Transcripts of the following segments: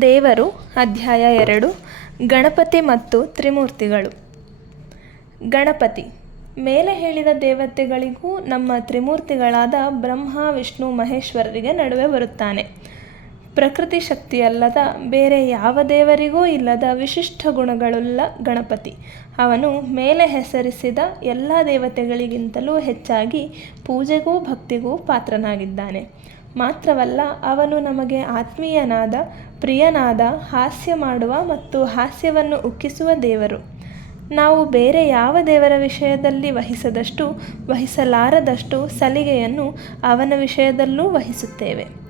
ದೇವರು, ಅಧ್ಯಾಯ ಎರಡು, ಗಣಪತಿ ಮತ್ತು ತ್ರಿಮೂರ್ತಿಗಳು. ಗಣಪತಿ, ಮೇಲೆ ಹೇಳಿದ ದೇವತೆಗಳಿಗೂ ನಮ್ಮ ತ್ರಿಮೂರ್ತಿಗಳಾದ ಬ್ರಹ್ಮ, ವಿಷ್ಣು, ಮಹೇಶ್ವರರಿಗೆ ನಡುವೆ ಬರುತ್ತಾನೆ. ಪ್ರಕೃತಿ ಶಕ್ತಿಯಲ್ಲದ ಬೇರೆ ಯಾವ ದೇವರಿಗೂ ಇಲ್ಲದ ವಿಶಿಷ್ಟ ಗುಣಗಳುಳ್ಳ ಗಣಪತಿ. ಅವನು ಮೇಲೆ ಹೆಸರಿಸಿದ ಎಲ್ಲ ದೇವತೆಗಳಿಗಿಂತಲೂ ಹೆಚ್ಚಾಗಿ ಪೂಜೆಗೂ ಭಕ್ತಿಗೂ ಪಾತ್ರನಾಗಿದ್ದಾನೆ. ಮಾತ್ರವಲ್ಲ, ಅವನು ನಮಗೆ ಆತ್ಮೀಯನಾದ, ಪ್ರಿಯನಾದ, ಹಾಸ್ಯ ಮಾಡುವ ಮತ್ತು ಹಾಸ್ಯವನ್ನು ಉಕ್ಕಿಸುವ ದೇವರು. ನಾವು ಬೇರೆ ಯಾವ ದೇವರ ವಿಷಯದಲ್ಲಿ ವಹಿಸದಷ್ಟು, ವಹಿಸಲಾರದಷ್ಟು ಸಲಿಗೆಯನ್ನು ಅವನ ವಿಷಯದಲ್ಲೂ ವಹಿಸುತ್ತೇವೆ.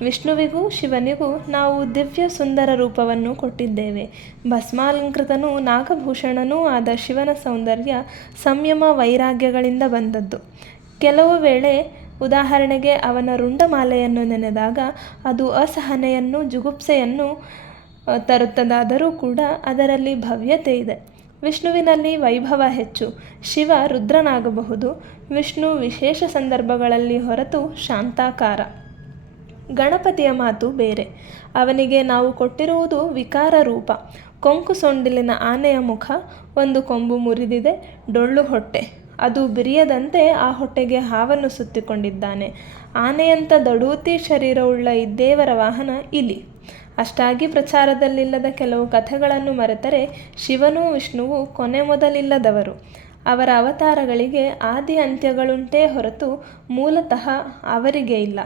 ವಿಷ್ಣುವಿಗೂ ಶಿವನಿಗೂ ನಾವು ದಿವ್ಯ ಸುಂದರ ರೂಪವನ್ನು ಕೊಟ್ಟಿದ್ದೇವೆ. ಭಸ್ಮಾಲಂಕೃತನೂ ನಾಗಭೂಷಣನೂ ಆದ ಶಿವನ ಸೌಂದರ್ಯ ಸಂಯಮ ವೈರಾಗ್ಯಗಳಿಂದ ಬಂದದ್ದು. ಕೆಲವು ವೇಳೆ ಉದಾಹರಣೆಗೆ ಅವನ ರುಂಡಮಾಲೆಯನ್ನು ನೆನೆದಾಗ ಅದು ಅಸಹನೆಯನ್ನು ಜುಗುಪ್ಸೆಯನ್ನು ತರುತ್ತದಾದರೂ ಕೂಡ ಅದರಲ್ಲಿ ಭವ್ಯತೆ ಇದೆ. ವಿಷ್ಣುವಿನಲ್ಲಿ ವೈಭವ ಹೆಚ್ಚು. ಶಿವ ರುದ್ರನಾಗಬಹುದು. ವಿಷ್ಣು ವಿಶೇಷ ಸಂದರ್ಭಗಳಲ್ಲಿ ಹೊರತು ಶಾಂತಾಕಾರ. ಗಣಪತಿಯ ಮಾತು ಬೇರೆ. ಅವನಿಗೆ ನಾವು ಕೊಟ್ಟಿರುವುದು ವಿಕಾರ ರೂಪ. ಕೊಂಕು ಸೊಂಡಿಲಿನ ಆನೆಯ ಮುಖ, ಒಂದು ಕೊಂಬು ಮುರಿದಿದೆ, ಡೊಳ್ಳು ಹೊಟ್ಟೆ. ಅದು ಬಿರಿಯದಂತೆ ಆ ಹೊಟ್ಟೆಗೆ ಹಾವನ್ನು ಸುತ್ತಿಕೊಂಡಿದ್ದಾನೆ. ಆನೆಯಂಥ ದಡೂತಿ ಶರೀರವುಳ್ಳ ದೇವರ ವಾಹನ ಇಲಿ ಅಷ್ಟಾಗಿ ಪ್ರಚಾರದಲ್ಲಿಲ್ಲದ ಕೆಲವು ಕಥೆಗಳನ್ನು ಮರೆತರೆ ಶಿವನೂ ವಿಷ್ಣುವು ಕೊನೆ ಮೊದಲಿಲ್ಲದವರು. ಅವರ ಅವತಾರಗಳಿಗೆ ಆದಿ ಅಂತ್ಯಗಳುಂಟೇ ಹೊರತು ಮೂಲತಃ ಅವರಿಗೆ ಇಲ್ಲ.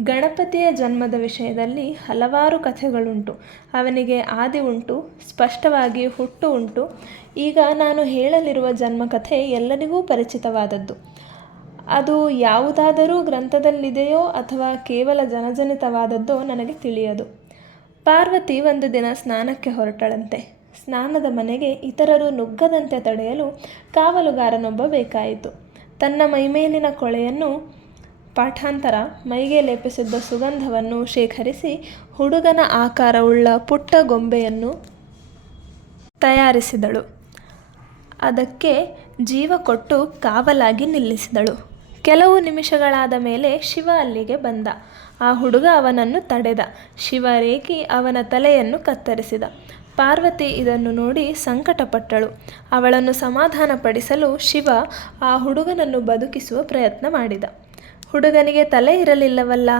ಗಣಪತಿಯ ಜನ್ಮದ ವಿಷಯದಲ್ಲಿ ಹಲವಾರು ಕಥೆಗಳುಂಟು. ಅವನಿಗೆ ಆದಿ ಉಂಟು, ಸ್ಪಷ್ಟವಾಗಿ ಹುಟ್ಟು ಉಂಟು. ಈಗ ನಾನು ಹೇಳಲಿರುವ ಜನ್ಮಕಥೆ ಎಲ್ಲರಿಗೂ ಪರಿಚಿತವಾದದ್ದು. ಅದು ಯಾವುದಾದರೂ ಗ್ರಂಥದಲ್ಲಿದೆಯೋ ಅಥವಾ ಕೇವಲ ಜನಜನಿತವಾದದ್ದೋ ನನಗೆ ತಿಳಿಯದು. ಪಾರ್ವತಿ ಒಂದು ದಿನ ಸ್ನಾನಕ್ಕೆ ಹೊರಟಳಂತೆ. ಸ್ನಾನದ ಮನೆಗೆ ಇತರರು ನುಗ್ಗದಂತೆ ತಡೆಯಲು ಕಾವಲುಗಾರನೊಬ್ಬ ಬೇಕಾಯಿತು. ತನ್ನ ಮೈಮೇಲಿನ ಕೊಳೆಯನ್ನು ಪಾಠಾಂತರ, ಮೈಗೆ ಲೇಪಿಸಿದ್ದ ಸುಗಂಧವನ್ನು ಶೇಖರಿಸಿ ಹುಡುಗನ ಆಕಾರವುಳ್ಳ ಪುಟ್ಟ ಗೊಂಬೆಯನ್ನು ತಯಾರಿಸಿದಳು. ಅದಕ್ಕೆ ಜೀವ ಕೊಟ್ಟು ಕಾವಲಾಗಿ ನಿಲ್ಲಿಸಿದಳು. ಕೆಲವು ನಿಮಿಷಗಳಾದ ಮೇಲೆ ಶಿವ ಅಲ್ಲಿಗೆ ಬಂದ. ಆ ಹುಡುಗ ಅವನನ್ನು ತಡೆದ. ಶಿವ ರೇಖಿ ಅವನ ತಲೆಯನ್ನು ಕತ್ತರಿಸಿದ. ಪಾರ್ವತಿ ಇದನ್ನು ನೋಡಿ ಸಂಕಟಪಟ್ಟಳು. ಅವಳನ್ನು ಸಮಾಧಾನಪಡಿಸಲು ಶಿವ ಆ ಹುಡುಗನನ್ನು ಬದುಕಿಸುವ ಪ್ರಯತ್ನ ಮಾಡಿದ. ಹುಡುಗನಿಗೆ ತಲೆ ಇರಲಿಲ್ಲವಲ್ಲ?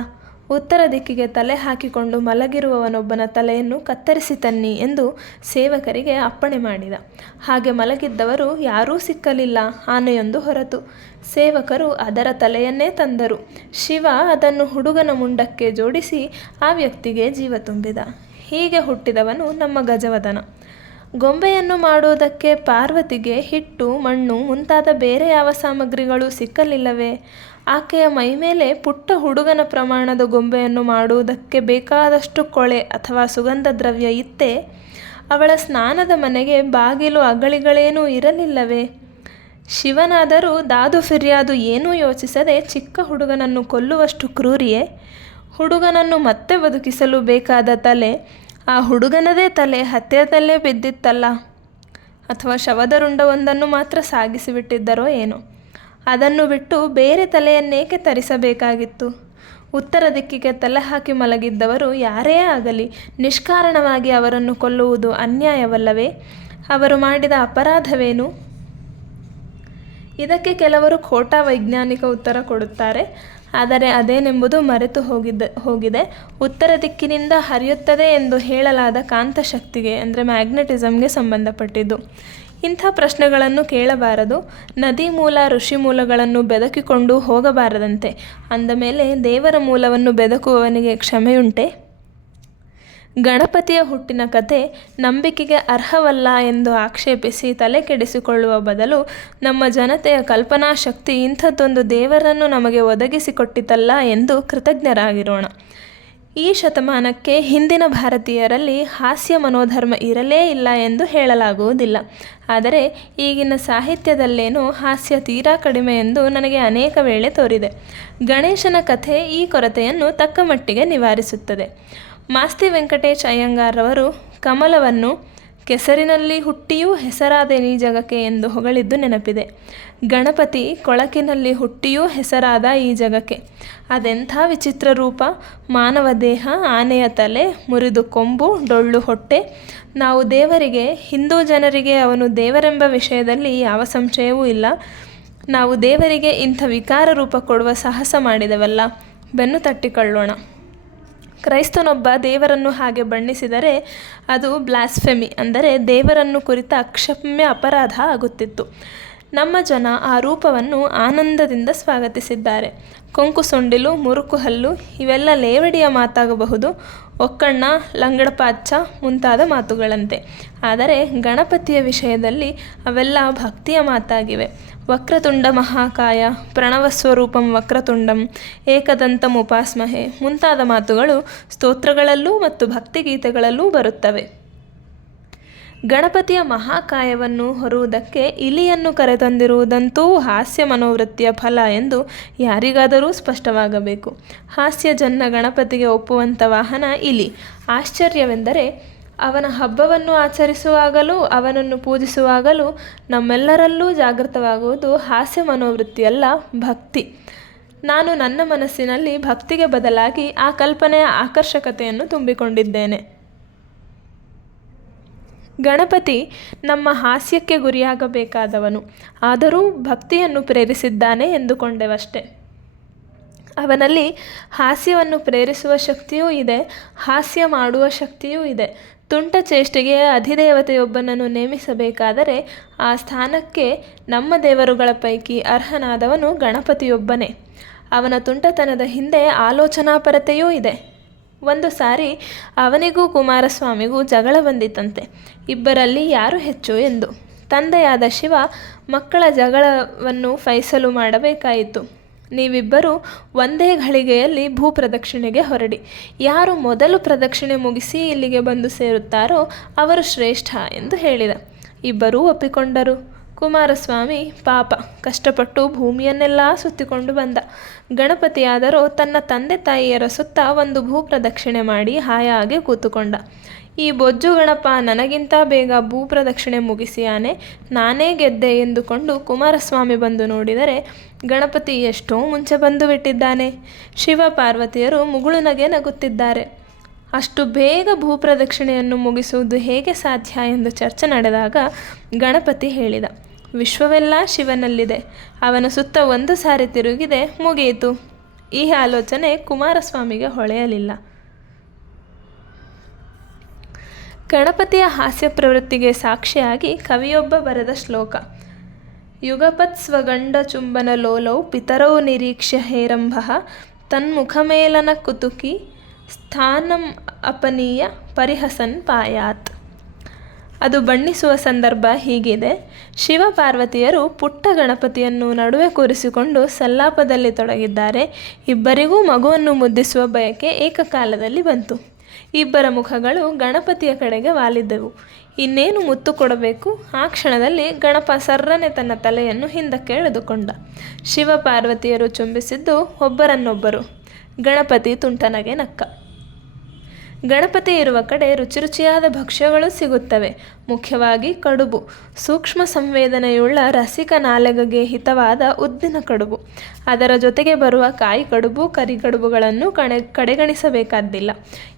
ಉತ್ತರ ದಿಕ್ಕಿಗೆ ತಲೆ ಹಾಕಿಕೊಂಡು ಮಲಗಿರುವವನೊಬ್ಬನ ತಲೆಯನ್ನು ಕತ್ತರಿಸಿ ತನ್ನಿ ಎಂದು ಸೇವಕರಿಗೆ ಅಪ್ಪಣೆ ಮಾಡಿದ. ಹಾಗೆ ಮಲಗಿದ್ದವರು ಯಾರೂ ಸಿಕ್ಕಲಿಲ್ಲ ಆನೆಯೊಂದು ಹೊರತು. ಸೇವಕರು ಅದರ ತಲೆಯನ್ನೇ ತಂದರು. ಶಿವ ಅದನ್ನು ಹುಡುಗನ ಮುಂಡಕ್ಕೆ ಜೋಡಿಸಿ ಆ ವ್ಯಕ್ತಿಗೆ ಜೀವ ತುಂಬಿದ. ಹೀಗೆ ಹುಟ್ಟಿದವನು ನಮ್ಮ ಗಜವದನ. ಗೊಂಬೆಯನ್ನು ಮಾಡುವುದಕ್ಕೆ ಪಾರ್ವತಿಗೆ ಹಿಟ್ಟು, ಮಣ್ಣು ಮುಂತಾದ ಬೇರೆ ಯಾವ ಸಾಮಗ್ರಿಗಳು ಸಿಕ್ಕಲಿಲ್ಲವೇ? ಆಕೆಯ ಮೈಮೇಲೆ ಪುಟ್ಟ ಹುಡುಗನ ಪ್ರಮಾಣದ ಗೊಂಬೆಯನ್ನು ಮಾಡುವುದಕ್ಕೆ ಬೇಕಾದಷ್ಟು ಕೊಳೆ ಅಥವಾ ಸುಗಂಧ ದ್ರವ್ಯ ಇತ್ತೇ? ಅವಳ ಸ್ನಾನದ ಮನೆಗೆ ಬಾಗಿಲು ಅಗಳಿಗಳೇನೂ ಇರಲಿಲ್ಲವೇ? ಶಿವನಾದರೂ ದಾದು ಫಿರ್ಯಾದು ಏನೂ ಯೋಚಿಸದೆ ಚಿಕ್ಕ ಹುಡುಗನನ್ನು ಕೊಲ್ಲುವಷ್ಟು ಕ್ರೂರಿಯೇ? ಹುಡುಗನನ್ನು ಮತ್ತೆ ಬದುಕಿಸಲು ಬೇಕಾದ ತಲೆ ಆ ಹುಡುಗನದೇ ತಲೆ ಹತ್ತಿರದಲ್ಲೇ ಬಿದ್ದಿತ್ತಲ್ಲ. ಅಥವಾ ಶವದ ರುಂಡವೊಂದನ್ನು ಮಾತ್ರ ಸಾಗಿಸಿಬಿಟ್ಟಿದ್ದರೋ ಏನೋ. ಅದನ್ನು ಬಿಟ್ಟು ಬೇರೆ ತಲೆಯನ್ನೇಕೆ ತರಿಸಬೇಕಾಗಿತ್ತು? ಉತ್ತರ ದಿಕ್ಕಿಗೆ ತಲೆ ಹಾಕಿ ಮಲಗಿದ್ದವರು ಯಾರೇ ಆಗಲಿ ನಿಷ್ಕಾರಣವಾಗಿ ಅವರನ್ನು ಕೊಲ್ಲುವುದು ಅನ್ಯಾಯವಲ್ಲವೇ? ಅವರು ಮಾಡಿದ ಅಪರಾಧವೇನು? ಇದಕ್ಕೆ ಕೆಲವರು ಖೋಟಾ ವೈಜ್ಞಾನಿಕ ಉತ್ತರ ಕೊಡುತ್ತಾರೆ. ಆದರೆ ಅದೇನೆಂಬುದು ಮರೆತು ಹೋಗಿದ್ದ, ಹೋಗಿದೆ. ಉತ್ತರ ದಿಕ್ಕಿನಿಂದ ಹರಿಯುತ್ತದೆ ಎಂದು ಹೇಳಲಾದ ಕಾಂತಶಕ್ತಿಗೆ, ಅಂದರೆ ಮ್ಯಾಗ್ನೆಟಿಸಮ್ಗೆ ಸಂಬಂಧಪಟ್ಟಿದ್ದು. ಇಂಥ ಪ್ರಶ್ನೆಗಳನ್ನು ಕೇಳಬಾರದು. ನದಿ ಮೂಲ, ಋಷಿ ಮೂಲಗಳನ್ನು ಬೆದಕಿಕೊಂಡು ಹೋಗಬಾರದಂತೆ. ಅಂದ ಮೇಲೆ ದೇವರ ಮೂಲವನ್ನು ಬೆದಕುವವನಿಗೆ ಕ್ಷಮೆಯುಂಟೆ? ಗಣಪತಿಯ ಹುಟ್ಟಿನ ಕತೆ ನಂಬಿಕೆಗೆ ಅರ್ಹವಲ್ಲ ಎಂದು ಆಕ್ಷೇಪಿಸಿ ತಲೆ ಕೆಡಿಸಿಕೊಳ್ಳುವ ಬದಲು ನಮ್ಮ ಜನತೆಯ ಕಲ್ಪನಾ ಶಕ್ತಿ ಇಂಥದ್ದೊಂದು ದೇವರನ್ನು ನಮಗೆ ಒದಗಿಸಿಕೊಟ್ಟಿತಲ್ಲ ಎಂದು ಕೃತಜ್ಞರಾಗಿರೋಣ. ಈ ಶತಮಾನಕ್ಕೆ ಹಿಂದಿನ ಭಾರತೀಯರಲ್ಲಿ ಹಾಸ್ಯ ಮನೋಧರ್ಮ ಇರಲೇ ಇಲ್ಲ ಎಂದು ಹೇಳಲಾಗುವುದಿಲ್ಲ. ಆದರೆ ಈಗಿನ ಸಾಹಿತ್ಯದಲ್ಲೇನೋ ಹಾಸ್ಯ ತೀರಾ ಕಡಿಮೆ ಎಂದು ನನಗೆ ಅನೇಕ ವೇಳೆ ತೋರಿದೆ. ಗಣೇಶನ ಕಥೆ ಈ ಕೊರತೆಯನ್ನು ತಕ್ಕಮಟ್ಟಿಗೆ ನಿವಾರಿಸುತ್ತದೆ. ಮಾಸ್ತಿ ವೆಂಕಟೇಶ್ ಅಯ್ಯಂಗಾರವರು ಕಮಲವನ್ನು ಕೆಸರಿನಲ್ಲಿ ಹುಟ್ಟಿಯೂ ಹೆಸರಾದೇನೀ ಜಗಕ್ಕೆ ಎಂದು ಹೊಗಳಿದ್ದು ನೆನಪಿದೆ. ಗಣಪತಿ ಕೊಳಕಿನಲ್ಲಿ ಹುಟ್ಟಿಯೂ ಹೆಸರಾದ ಈ ಜಗಕ್ಕೆ. ಅದೆಂಥ ವಿಚಿತ್ರ ರೂಪ. ಮಾನವ ದೇಹ, ಆನೆಯ ತಲೆ, ಮುರಿದು ಕೊಂಬು, ಡೊಳ್ಳು ಹೊಟ್ಟೆ. ನಾವು ದೇವರಿಗೆ, ಹಿಂದೂ ಜನರಿಗೆ ಅವನು ದೇವರೆಂಬ ವಿಷಯದಲ್ಲಿ ಯಾವ ಸಂಶಯವೂ ಇಲ್ಲ. ನಾವು ದೇವರಿಗೆ ಇಂಥ ವಿಕಾರ ರೂಪ ಕೊಡುವ ಸಾಹಸ ಮಾಡಿದೆವಲ್ಲ. ಬೆನ್ನು ತಟ್ಟಿಕೊಳ್ಳೋಣ. ಕ್ರೈಸ್ತನೊಬ್ಬ ದೇವರನ್ನು ಹಾಗೆ ಬಣ್ಣಿಸಿದರೆ ಅದು ಬ್ಲಾಸ್ಫೆಮಿ, ಅಂದರೆ ದೇವರನ್ನು ಕುರಿತ ಅಕ್ಷಮ್ಯ ಅಪರಾಧ ಆಗುತ್ತಿತ್ತು. ನಮ್ಮ ಜನ ಆ ರೂಪವನ್ನು ಆನಂದದಿಂದ ಸ್ವಾಗತಿಸಿದ್ದಾರೆ. ಕೊಂಕು ಸೊಂಡಿಲು, ಮುರುಕು ಹಲ್ಲು, ಇವೆಲ್ಲ ಲೇವಡಿಯ ಮಾತಾಗಬಹುದು, ಒಕ್ಕಣ್ಣ ಲಂಗಡಪಾಚ್ಚ ಮುಂತಾದ ಮಾತುಗಳಂತೆ. ಆದರೆ ಗಣಪತಿಯ ವಿಷಯದಲ್ಲಿ ಅವೆಲ್ಲ ಭಕ್ತಿಯ ಮಾತಾಗಿವೆ. ವಕ್ರತುಂಡ ಮಹಾಕಾಯ, ಪ್ರಣವಸ್ವರೂಪಂ ವಕ್ರತುಂಡಂ ಏಕದಂತಂ ಉಪಾಸ್ಮಹೆ ಮುಂತಾದ ಮಾತುಗಳು ಸ್ತೋತ್ರಗಳಲ್ಲೂ ಮತ್ತು ಭಕ್ತಿಗೀತೆಗಳಲ್ಲೂ ಬರುತ್ತವೆ. ಗಣಪತಿಯ ಮಹಾಕಾಯವನ್ನು ಹೊರುವುದಕ್ಕೆ ಇಲಿಯನ್ನು ಕರೆತಂದಿರುವುದಂತೂ ಹಾಸ್ಯ ಮನೋವೃತ್ತಿಯ ಫಲ ಎಂದು ಯಾರಿಗಾದರೂ ಸ್ಪಷ್ಟವಾಗಬೇಕು. ಹಾಸ್ಯ ಜನ್ನ ಗಣಪತಿಗೆ ಒಪ್ಪುವಂಥ ವಾಹನ ಇಲಿ. ಆಶ್ಚರ್ಯವೆಂದರೆ ಅವನ ಹಬ್ಬವನ್ನು ಆಚರಿಸುವಾಗಲೂ, ಅವನನ್ನು ಪೂಜಿಸುವಾಗಲೂ ನಮ್ಮೆಲ್ಲರಲ್ಲೂ ಜಾಗೃತವಾಗುವುದು ಹಾಸ್ಯ ಮನೋವೃತ್ತಿಯಲ್ಲ, ಭಕ್ತಿ. ನಾನು ನನ್ನ ಮನಸ್ಸಿನಲ್ಲಿ ಭಕ್ತಿಗೆ ಬದಲಾಗಿ ಆ ಕಲ್ಪನೆಯ ಆಕರ್ಷಕತೆಯನ್ನು ತುಂಬಿಕೊಂಡಿದ್ದೇನೆ. ಗಣಪತಿ ನಮ್ಮ ಹಾಸ್ಯಕ್ಕೆ ಗುರಿಯಾಗಬೇಕಾದವನು. ಆದರೂ ಭಕ್ತಿಯನ್ನು ಪ್ರೇರಿಸಿದ್ದಾನೆ ಎಂದುಕೊಂಡೆವಷ್ಟೆ. ಅವನಲ್ಲಿ ಹಾಸ್ಯವನ್ನು ಪ್ರೇರಿಸುವ ಶಕ್ತಿಯೂ ಇದೆ, ಹಾಸ್ಯ ಮಾಡುವ ಶಕ್ತಿಯೂ ಇದೆ. ತುಂಟ ಚೇಷ್ಟೆಗೆ ಅಧಿದೇವತೆಯೊಬ್ಬನನ್ನು ನೇಮಿಸಬೇಕಾದರೆ ಆ ಸ್ಥಾನಕ್ಕೆ ನಮ್ಮ ದೇವರುಗಳ ಪೈಕಿ ಅರ್ಹನಾದವನು ಗಣಪತಿಯೊಬ್ಬನೇ. ಅವನ ತುಂಟತನದ ಹಿಂದೆ ಆಲೋಚನಾಪರತೆಯೂ ಇದೆ. ಒಂದು ಸಾರಿ ಅವನಿಗೂ ಕುಮಾರಸ್ವಾಮಿಗೂ ಜಗಳ ಬಂದಿತಂತೆ ಇಬ್ಬರಲ್ಲಿ ಯಾರು ಹೆಚ್ಚು ಎಂದು. ತಂದೆಯಾದ ಶಿವ ಮಕ್ಕಳ ಜಗಳವನ್ನು ಫೈಸಲು ಮಾಡಬೇಕಾಯಿತು. ನೀವಿಬ್ಬರು ಒಂದೇ ಘಳಿಗೆಯಲ್ಲಿ ಭೂಪ್ರದಕ್ಷಿಣೆಗೆ ಹೊರಡಿ. ಯಾರು ಮೊದಲು ಪ್ರದಕ್ಷಿಣೆ ಮುಗಿಸಿ ಇಲ್ಲಿಗೆ ಬಂದು ಸೇರುತ್ತಾರೋ ಅವರು ಶ್ರೇಷ್ಠ ಎಂದು ಹೇಳಿದ. ಇಬ್ಬರೂ ಒಪ್ಪಿಕೊಂಡರು. ಕುಮಾರಸ್ವಾಮಿ ಪಾಪ, ಕಷ್ಟಪಟ್ಟು ಭೂಮಿಯನ್ನೆಲ್ಲ ಸುತ್ತಿಕೊಂಡು ಬಂದ. ಗಣಪತಿಯಾದರೂ ತನ್ನ ತಂದೆ ತಾಯಿಯರ ಸುತ್ತ ಒಂದು ಭೂಪ್ರದಕ್ಷಿಣೆ ಮಾಡಿ ಹಾಯಾಗಿ ಕೂತುಕೊಂಡ. ಈ ಬೊಜ್ಜು ಗಣಪ ನನಗಿಂತ ಬೇಗ ಭೂಪ್ರದಕ್ಷಿಣೆ ಮುಗಿಸಿಯಾನೆ. ನಾನೇ ಗೆದ್ದೆ ಎಂದುಕೊಂಡು ಕುಮಾರಸ್ವಾಮಿ ಬಂದು ನೋಡಿದರೆ ಗಣಪತಿ ಎಷ್ಟೋ ಮುಂಚೆ ಬಂದು ಬಿಟ್ಟಿದ್ದಾನೆ. ಶಿವ ಪಾರ್ವತಿಯರು ಮುಗುಳುನಗೆ ನಗುತ್ತಿದ್ದಾರೆ. ಅಷ್ಟು ಬೇಗ ಭೂಪ್ರದಕ್ಷಿಣೆಯನ್ನು ಮುಗಿಸುವುದು ಹೇಗೆ ಸಾಧ್ಯ ಎಂದು ಚರ್ಚೆ ನಡೆದಾಗ ಗಣಪತಿ ಹೇಳಿದ, ವಿಶ್ವವೆಲ್ಲ ಶಿವನಲ್ಲಿದೆ. ಅವನ ಸುತ್ತ ಒಂದು ಸಾರಿ ತಿರುಗಿದೆ, ಮುಗಿಯಿತು. ಈ ಆಲೋಚನೆ ಕುಮಾರಸ್ವಾಮಿಗೆ ಹೊಳೆಯಲಿಲ್ಲ. ಗಣಪತಿಯ ಹಾಸ್ಯ ಪ್ರವೃತ್ತಿಗೆ ಸಾಕ್ಷಿಯಾಗಿ ಕವಿಯೊಬ್ಬ ಬರೆದ ಶ್ಲೋಕ. ಯುಗಪತ್ ಸ್ವಗಂಡ ಚುಂಬನ ಲೋಲೌ ಪಿತರೌ ನಿರೀಕ್ಷ್ಯ ಹೇರಂಭ, ತನ್ಮುಖಮೇಲನ ಕುತುಕಿ ಸ್ಥಾನಂ ಅಪನೀಯ ಪರಿಹಸನ್ ಪಾಯಾತ್. ಅದು ಬಣ್ಣಿಸುವ ಸಂದರ್ಭ ಹೀಗಿದೆ. ಶಿವ ಪಾರ್ವತಿಯರು ಪುಟ್ಟ ಗಣಪತಿಯನ್ನು ನಡುವೆ ಕೂರಿಸಿಕೊಂಡು ಸಲ್ಲಾಪದಲ್ಲಿ ತೊಡಗಿದ್ದಾರೆ. ಇಬ್ಬರಿಗೂ ಮಗುವನ್ನು ಮುದ್ದಿಸುವ ಬಯಕೆ ಏಕಕಾಲದಲ್ಲಿ ಬಂತು. ಇಬ್ಬರ ಮುಖಗಳು ಗಣಪತಿಯ ಕಡೆಗೆ ವಾಲಿದ್ದವು. ಇನ್ನೇನು ಮುತ್ತು ಕೊಡಬೇಕು? ಆ ಕ್ಷಣದಲ್ಲಿ ಗಣಪ ಸರ್ರನೆ ತನ್ನ ತಲೆಯನ್ನು ಹಿಂದಕ್ಕೆ ಎಳೆದುಕೊಂಡ. ಶಿವ ಪಾರ್ವತಿಯರು ಚುಂಬಿಸಿದ್ದು ಒಬ್ಬರನ್ನೊಬ್ಬರು. ಗಣಪತಿ ತುಂಟನಗೆ ನಕ್ಕ. ಗಣಪತಿ ಇರುವ ಕಡೆ ರುಚಿ ರುಚಿಯಾದ ಭಕ್ಷ್ಯಗಳು ಸಿಗುತ್ತವೆ. ಮುಖ್ಯವಾಗಿ ಕಡುಬು. ಸೂಕ್ಷ್ಮ ಸಂವೇದನೆಯುಳ್ಳ ರಸಿಕ ನಾಲೆಗೆಗೆ ಹಿತವಾದ ಉದ್ದಿನ ಕಡುಬು. ಅದರ ಜೊತೆಗೆ ಬರುವ ಕಾಯಿ ಕಡುಬು, ಕರಿ ಕಡುಬುಗಳನ್ನು ಕಣೆ ಕಡೆಗಣಿಸಬೇಕಾದ್ದಿಲ್ಲ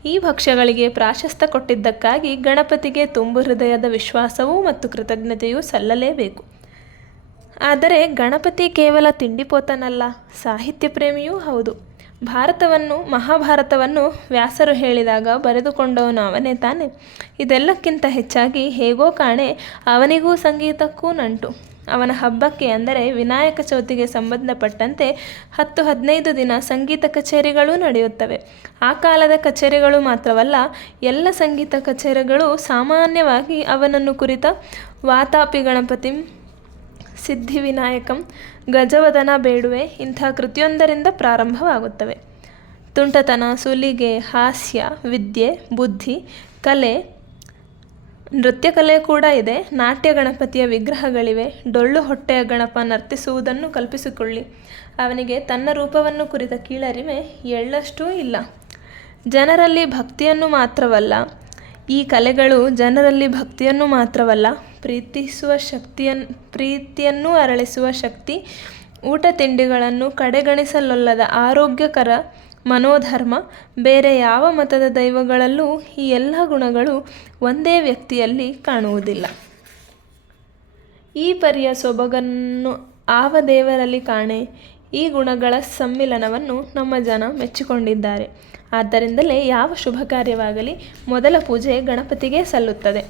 ಈ ಭಕ್ಷ್ಯಗಳಿಗೆ ಪ್ರಾಶಸ್ತ್ಯ ಕೊಟ್ಟಿದ್ದಕ್ಕಾಗಿ ಗಣಪತಿಗೆ ತುಂಬು ಹೃದಯದ ವಿಶ್ವಾಸವೂ ಮತ್ತು ಕೃತಜ್ಞತೆಯೂ ಸಲ್ಲಲೇಬೇಕು. ಆದರೆ ಗಣಪತಿ ಕೇವಲ ತಿಂಡಿಪೋತನಲ್ಲ, ಸಾಹಿತ್ಯ ಪ್ರೇಮಿಯೂ ಹೌದು. ಭಾರತವನ್ನು, ಮಹಾಭಾರತವನ್ನು ವ್ಯಾಸರು ಹೇಳಿದಾಗ ಬರೆದುಕೊಂಡವನು ಅವನೇ ತಾನೆ. ಇದೆಲ್ಲಕ್ಕಿಂತ ಹೆಚ್ಚಾಗಿ ಹೇಗೋ ಕಾಣೆ, ಅವನಿಗೂ ಸಂಗೀತಕ್ಕೂ ನಂಟು. ಅವನ ಹಬ್ಬಕ್ಕೆ ಅಂದರೆ ವಿನಾಯಕ ಚೌತಿಗೆ ಸಂಬಂಧಪಟ್ಟಂತೆ ಹತ್ತು ಹದಿನೈದು ದಿನ ಸಂಗೀತ ಕಚೇರಿಗಳೂ ನಡೆಯುತ್ತವೆ. ಆ ಕಾಲದ ಕಚೇರಿಗಳು ಮಾತ್ರವಲ್ಲ, ಎಲ್ಲ ಸಂಗೀತ ಕಚೇರಿಗಳು ಸಾಮಾನ್ಯವಾಗಿ ಅವನನ್ನು ಕುರಿತ ವಾತಾಪಿ ಗಣಪತಿಂ ಸಿದ್ಧಿವಿನಾಯಕಂ, ಗಜವದನ ಬೇಡುವೆ, ಇಂಥ ಕೃತಿಯೊಂದರಿಂದ ಪ್ರಾರಂಭವಾಗುತ್ತವೆ. ತುಂಟತನ, ಸುಲಿಗೆ, ಹಾಸ್ಯ, ವಿದ್ಯೆ, ಬುದ್ಧಿ, ಕಲೆ ನೃತ್ಯ ಕಲೆ ಕೂಡ ಇದೆ. ನಾಟ್ಯ ಗಣಪತಿಯ ವಿಗ್ರಹಗಳಿವೆ. ಡೊಳ್ಳು ಹೊಟ್ಟೆಯ ಗಣಪ ನರ್ತಿಸುವುದನ್ನು ಕಲ್ಪಿಸಿಕೊಳ್ಳಿ. ಅವನಿಗೆ ತನ್ನ ರೂಪವನ್ನು ಕುರಿತ ಕೀಳರಿಮೆ ಎಳ್ಳಷ್ಟೂ ಇಲ್ಲ. ಜನರಲ್ಲಿ ಭಕ್ತಿಯನ್ನು ಮಾತ್ರವಲ್ಲ ಈ ಕಲೆಗಳು ಜನರಲ್ಲಿ ಭಕ್ತಿಯನ್ನು ಮಾತ್ರವಲ್ಲ, ಪ್ರೀತಿಸುವ ಶಕ್ತಿಯನ್, ಪ್ರೀತಿಯನ್ನು ಅರಳಿಸುವ ಶಕ್ತಿ, ಊಟ ತಿಂಡಿಗಳನ್ನು ಕಡೆಗಣಿಸಲೊಲ್ಲದ ಆರೋಗ್ಯಕರ ಮನೋಧರ್ಮ, ಬೇರೆ ಯಾವ ಮತದ ದೈವಗಳಲ್ಲೂ ಈ ಎಲ್ಲ ಗುಣಗಳು ಒಂದೇ ವ್ಯಕ್ತಿಯಲ್ಲಿ ಕಾಣುವುದಿಲ್ಲ. ಈ ಪರಿಯ ಸೊಬಗನ್ನು ಆವ ದೇವರಲ್ಲಿ ಕಾಣೆ, ಈ ಗುಣಗಳ ಸಮ್ಮಿಲನವನ್ನು ನಮ್ಮ ಜನ ಮೆಚ್ಚಿಕೊಂಡಿದ್ದಾರೆ. ಆದ್ದರಿಂದಲೇ ಯಾವ ಶುಭ ಕಾರ್ಯವಾಗಲಿ ಮೊದಲ ಪೂಜೆ ಗಣಪತಿಗೆ ಸಲ್ಲುತ್ತದೆ.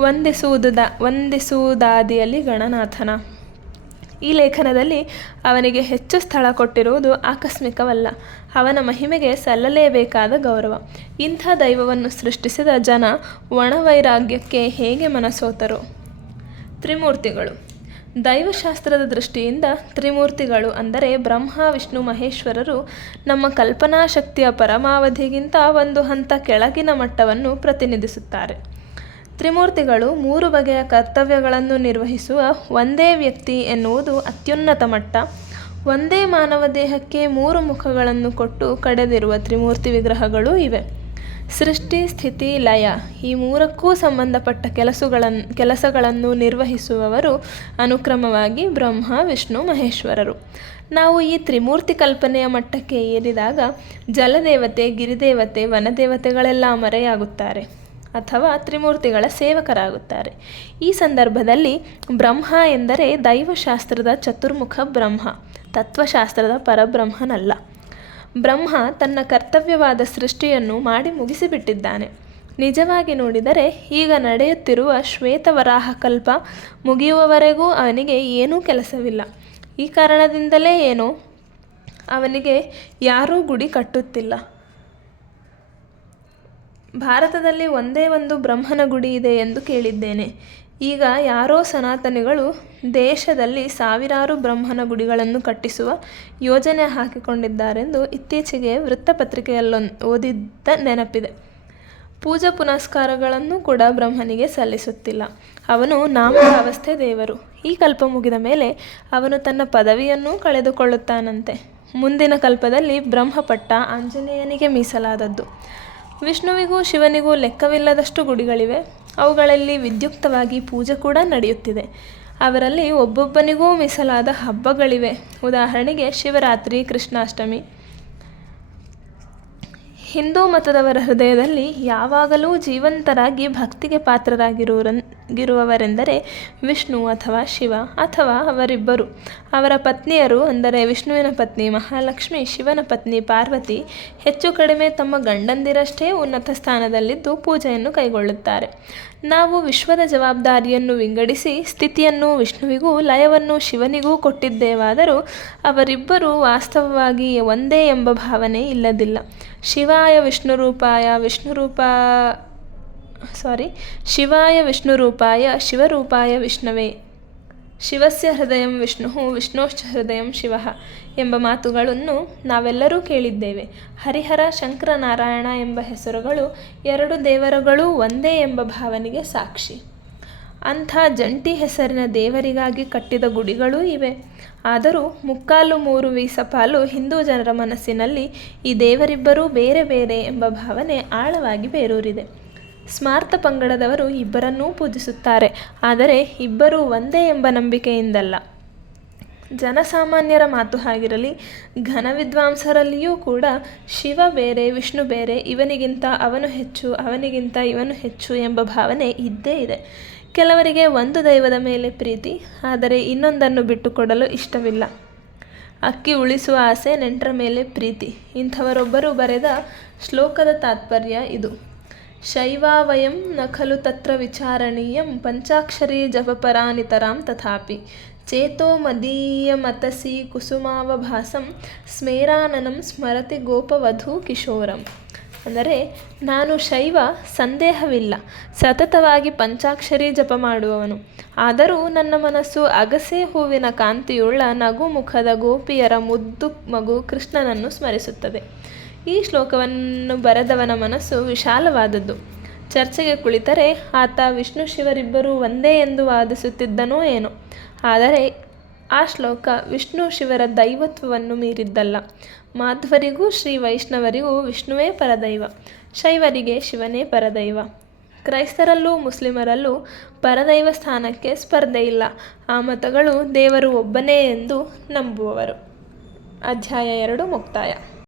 ವಂದಿಸುವುದುದ, ವಂದಿಸುವುದಾದಿಯಲ್ಲಿ ಗಣನಾಥನ. ಈ ಲೇಖನದಲ್ಲಿ ಅವನಿಗೆ ಹೆಚ್ಚು ಸ್ಥಳ ಕೊಟ್ಟಿರುವುದು ಆಕಸ್ಮಿಕವಲ್ಲ. ಅವನ ಮಹಿಮೆಗೆ ಸಲ್ಲಲೇಬೇಕಾದ ಗೌರವ. ಇಂಥ ದೈವವನ್ನು ಸೃಷ್ಟಿಸಿದ ಜನ ಒಣವೈರಾಗ್ಯಕ್ಕೆ ಹೇಗೆ ಮನಸೋತರು? ತ್ರಿಮೂರ್ತಿಗಳು. ದೈವಶಾಸ್ತ್ರದ ದೃಷ್ಟಿಯಿಂದ ತ್ರಿಮೂರ್ತಿಗಳು ಅಂದರೆ ಬ್ರಹ್ಮ, ವಿಷ್ಣು, ಮಹೇಶ್ವರರು ನಮ್ಮ ಕಲ್ಪನಾ ಶಕ್ತಿಯ ಪರಮಾವಧಿಗಿಂತ ಒಂದು ಹಂತ ಕೆಳಗಿನ ಮಟ್ಟವನ್ನು ಪ್ರತಿನಿಧಿಸುತ್ತಾರೆ. ತ್ರಿಮೂರ್ತಿಗಳು ಮೂರು ಬಗೆಯ ಕರ್ತವ್ಯಗಳನ್ನು ನಿರ್ವಹಿಸುವ ಒಂದೇ ವ್ಯಕ್ತಿ ಎನ್ನುವುದು ಅತ್ಯುನ್ನತ ಮಟ್ಟ. ಒಂದೇ ಮಾನವ ದೇಹಕ್ಕೆ ಮೂರು ಮುಖಗಳನ್ನು ಕೊಟ್ಟು ಕಡೆದಿರುವ ತ್ರಿಮೂರ್ತಿ ವಿಗ್ರಹಗಳೂ ಇವೆ. ಸೃಷ್ಟಿ ಸ್ಥಿತಿ ಲಯ. ಈ ಮೂರಕ್ಕೂ ಸಂಬಂಧಪಟ್ಟ ಕೆಲಸಗಳನ್ನು ಕೆಲಸಗಳನ್ನು ನಿರ್ವಹಿಸುವವರು ಅನುಕ್ರಮವಾಗಿ ಬ್ರಹ್ಮ, ವಿಷ್ಣು, ಮಹೇಶ್ವರರು. ನಾವು ಈ ತ್ರಿಮೂರ್ತಿ ಕಲ್ಪನೆಯ ಮಟ್ಟಕ್ಕೆ ಏರಿದಾಗ ಜಲದೇವತೆ, ಗಿರಿದೇವತೆ, ವನದೇವತೆಗಳೆಲ್ಲ ಮರೆಯಾಗುತ್ತಾರೆ ಅಥವಾ ತ್ರಿಮೂರ್ತಿಗಳ ಸೇವಕರಾಗುತ್ತಾರೆ. ಈ ಸಂದರ್ಭದಲ್ಲಿ ಬ್ರಹ್ಮ ಎಂದರೆ ದೈವಶಾಸ್ತ್ರದ ಚತುರ್ಮುಖ ಬ್ರಹ್ಮ, ತತ್ವಶಾಸ್ತ್ರದ ಪರಬ್ರಹ್ಮನಲ್ಲ. ಬ್ರಹ್ಮ ತನ್ನ ಕರ್ತವ್ಯವಾದ ಸೃಷ್ಟಿಯನ್ನು ಮಾಡಿ ಮುಗಿಸಿಬಿಟ್ಟಿದ್ದಾನೆ. ನಿಜವಾಗಿ ನೋಡಿದರೆ ಈಗ ನಡೆಯುತ್ತಿರುವ ಶ್ವೇತವರಾಹ ಕಲ್ಪ ಮುಗಿಯುವವರೆಗೂ ಅವನಿಗೆ ಏನೂ ಕೆಲಸವಿಲ್ಲ. ಈ ಕಾರಣದಿಂದಲೇ ಏನೋ? ಅವನಿಗೆ ಯಾರೂ ಗುಡಿ ಕಟ್ಟುತ್ತಿಲ್ಲ. ಭಾರತದಲ್ಲಿ ಒಂದೇ ಒಂದು ಬ್ರಹ್ಮನ ಗುಡಿ ಇದೆ ಎಂದು ಕೇಳಿದ್ದೇನೆ. ಈಗ ಯಾರೋ ಸನಾತನಿಗಳು ದೇಶದಲ್ಲಿ ಸಾವಿರಾರು ಬ್ರಹ್ಮನ ಗುಡಿಗಳನ್ನು ಕಟ್ಟಿಸುವ ಯೋಜನೆ ಹಾಕಿಕೊಂಡಿದ್ದಾರೆಂದು ಇತ್ತೀಚೆಗೆ ವೃತ್ತಪತ್ರಿಕೆಯಲ್ಲೊಂದು ಓದಿದ್ದ ನೆನಪಿದೆ. ಪೂಜಾ ಪುನಸ್ಕಾರಗಳನ್ನು ಕೂಡ ಬ್ರಹ್ಮನಿಗೆ ಸಲ್ಲಿಸುತ್ತಿಲ್ಲ. ಅವನು ನಾಮಕಾವಸ್ಥೆ ದೇವರು. ಈ ಕಲ್ಪ ಮುಗಿದ ಮೇಲೆ ಅವನು ತನ್ನ ಪದವಿಯನ್ನೂ ಕಳೆದುಕೊಳ್ಳುತ್ತಾನಂತೆ. ಮುಂದಿನ ಕಲ್ಪದಲ್ಲಿ ಬ್ರಹ್ಮಪಟ್ಟ ಆಂಜನೇಯನಿಗೆ ಮೀಸಲಾದದ್ದು. ವಿಷ್ಣುವಿಗೂ ಶಿವನಿಗೂ ಲೆಕ್ಕವಿಲ್ಲದಷ್ಟು ಗುಡಿಗಳಿವೆ. ಅವುಗಳಲ್ಲಿ ವಿದ್ಯುಕ್ತವಾಗಿ ಪೂಜೆ ಕೂಡ ನಡೆಯುತ್ತಿದೆ. ಅವರಲ್ಲಿ ಒಬ್ಬೊಬ್ಬನಿಗೂ ಮೀಸಲಾದ ಹಬ್ಬಗಳಿವೆ. ಉದಾಹರಣೆಗೆ ಶಿವರಾತ್ರಿ, ಕೃಷ್ಣಾಷ್ಟಮಿ. ಹಿಂದೂ ಮತದವರ ಹೃದಯದಲ್ಲಿ ಯಾವಾಗಲೂ ಜೀವಂತರಾಗಿ ಭಕ್ತಿಗೆ ಪಾತ್ರರಾಗಿರುವವರೆಂದರೆ ವಿಷ್ಣು ಅಥವಾ ಶಿವ ಅಥವಾ ಅವರಿಬ್ಬರು. ಅವರ ಪತ್ನಿಯರು ಅಂದರೆ ವಿಷ್ಣುವಿನ ಪತ್ನಿ ಮಹಾಲಕ್ಷ್ಮಿ, ಶಿವನ ಪತ್ನಿ ಪಾರ್ವತಿ ಹೆಚ್ಚು ಕಡಿಮೆ ತಮ್ಮ ಗಂಡಂದಿರಷ್ಟೇ ಉನ್ನತ ಸ್ಥಾನದಲ್ಲಿದ್ದು ಪೂಜೆಯನ್ನು ಕೈಗೊಳ್ಳುತ್ತಾರೆ. ನಾವು ವಿಶ್ವದ ಜವಾಬ್ದಾರಿಯನ್ನು ವಿಂಗಡಿಸಿ ಸ್ಥಿತಿಯನ್ನು ವಿಷ್ಣುವಿಗೂ ಲಯವನ್ನು ಶಿವನಿಗೂ ಕೊಟ್ಟಿದ್ದೇವಾದರೂ ಅವರಿಬ್ಬರು ವಾಸ್ತವವಾಗಿ ಒಂದೇ ಎಂಬ ಭಾವನೆ ಇಲ್ಲದಿಲ್ಲ. ಶಿವಾಯ ವಿಷ್ಣುರೂಪಾಯ, ವಿಷ್ಣುರೂಪ ಸಾರಿ ಶಿವಾಯ ವಿಷ್ಣುರೂಪಾಯ, ಶಿವರೂಪಾಯ ವಿಷ್ಣುವೇ. ಶಿವಸ್ಯ ಹೃದಯಂ ವಿಷ್ಣು ವಿಷ್ಣೋಶ್ಚ ಹೃದಯಂ ಶಿವ ಎಂಬ ಮಾತುಗಳನ್ನು ನಾವೆಲ್ಲರೂ ಕೇಳಿದ್ದೇವೆ. ಹರಿಹರ ಶಂಕರನಾರಾಯಣ ಎಂಬ ಹೆಸರುಗಳು ಎರಡು ದೇವರುಗಳೂ ಒಂದೇ ಎಂಬ ಭಾವನೆಗೆ ಸಾಕ್ಷಿ. ಅಂಥ ಜಂಟಿ ಹೆಸರಿನ ದೇವರಿಗಾಗಿ ಕಟ್ಟಿದ ಗುಡಿಗಳೂ ಇವೆ. ಆದರೂ ಮುಕ್ಕಾಲು ಮೂರು ವೀಸಪಾಲು ಹಿಂದೂ ಜನರ ಮನಸ್ಸಿನಲ್ಲಿ ಈ ದೇವರಿಬ್ಬರೂ ಬೇರೆ ಬೇರೆ ಎಂಬ ಭಾವನೆ ಆಳವಾಗಿ ಬೇರೂರಿದೆ. ಸ್ಮಾರ್ಥ ಪಂಗಡದವರು ಇಬ್ಬರನ್ನೂ ಪೂಜಿಸುತ್ತಾರೆ. ಆದರೆ ಇಬ್ಬರೂ ಒಂದೇ ಎಂಬ ನಂಬಿಕೆಯಿಂದಲ್ಲ. ಜನಸಾಮಾನ್ಯರ ಮಾತು ಹಾಗಿರಲಿ ಘನ ವಿದ್ವಾಂಸರಲ್ಲಿಯೂ ಕೂಡ ಶಿವ ಬೇರೆ, ವಿಷ್ಣು ಬೇರೆ, ಇವನಿಗಿಂತ ಅವನು ಹೆಚ್ಚು, ಅವನಿಗಿಂತ ಇವನು ಹೆಚ್ಚು ಎಂಬ ಭಾವನೆ ಇದ್ದೇ ಇದೆ. ಕೆಲವರಿಗೆ ಒಂದು ದೈವದ ಮೇಲೆ ಪ್ರೀತಿ, ಆದರೆ ಇನ್ನೊಂದನ್ನು ಬಿಟ್ಟುಕೊಡಲು ಇಷ್ಟವಿಲ್ಲ. ಅಕ್ಕಿ ಉಳಿಸುವ ಆಸೆ ನೆಂಟರ ಮೇಲೆ ಪ್ರೀತಿ. ಇಂಥವರೊಬ್ಬರು ಬರೆದ ಶ್ಲೋಕದ ತಾತ್ಪರ್ಯ ಇದು. ಶೈವಾವಯಂ ನ ಖಲು ತತ್ರ ವಿಚಾರಣೀಯಂ ಪಂಚಾಕ್ಷರಿ ಜಪಪರಾನಿತರಾಂ ತಥಾಪಿ. ಚೇತೋ ಮದೀಯ ಮತಸಿ ಕುಸುಮಾವಭಾಸಂ ಸ್ಮೇರಾನನಂ ಸ್ಮರತಿ ಗೋಪವಧೂ ಕಿಶೋರಂ. ಅಂದರೆ ನಾನು ಶೈವ, ಸಂದೇಹವಿಲ್ಲ. ಸತತವಾಗಿ ಪಂಚಾಕ್ಷರಿ ಜಪ ಮಾಡುವವನು. ಆದರೂ ನನ್ನ ಮನಸ್ಸು ಅಗಸೆ ಹೂವಿನ ಕಾಂತಿಯುಳ್ಳ ನಗುಮುಖದ ಗೋಪಿಯರ ಮುದ್ದು ಮಗು ಕೃಷ್ಣನನ್ನು ಸ್ಮರಿಸುತ್ತದೆ. ಈ ಶ್ಲೋಕವನ್ನು ಬರೆದವನ ಮನಸ್ಸು ವಿಶಾಲವಾದದ್ದು. ಚರ್ಚೆಗೆ ಕುಳಿತರೆ ಆತ ವಿಷ್ಣು ಶಿವರಿಬ್ಬರೂ ಒಂದೇ ಎಂದು ವಾದಿಸುತ್ತಿದ್ದನೋ ಏನೋ. ಆದರೆ ಆ ಶ್ಲೋಕ ವಿಷ್ಣು ಶಿವರ ದೈವತ್ವವನ್ನು ಮೀರಿದ್ದಲ್ಲ. ಮಾಧ್ವರಿಗೂ ಶ್ರೀ ವೈಷ್ಣವರಿಗೂ ವಿಷ್ಣುವೇ ಪರದೈವ. ಶೈವರಿಗೆ ಶಿವನೇ ಪರದೈವ. ಕ್ರೈಸ್ತರಲ್ಲೂ ಮುಸ್ಲಿಮರಲ್ಲೂ ಪರದೈವ ಸ್ಥಾನಕ್ಕೆ ಸ್ಪರ್ಧೆ ಇಲ್ಲ. ಆ ಮತಗಳು ದೇವರು ಒಬ್ಬನೇ ಎಂದು ನಂಬುವವರು. ಅಧ್ಯಾಯ ಎರಡು ಮುಕ್ತಾಯ.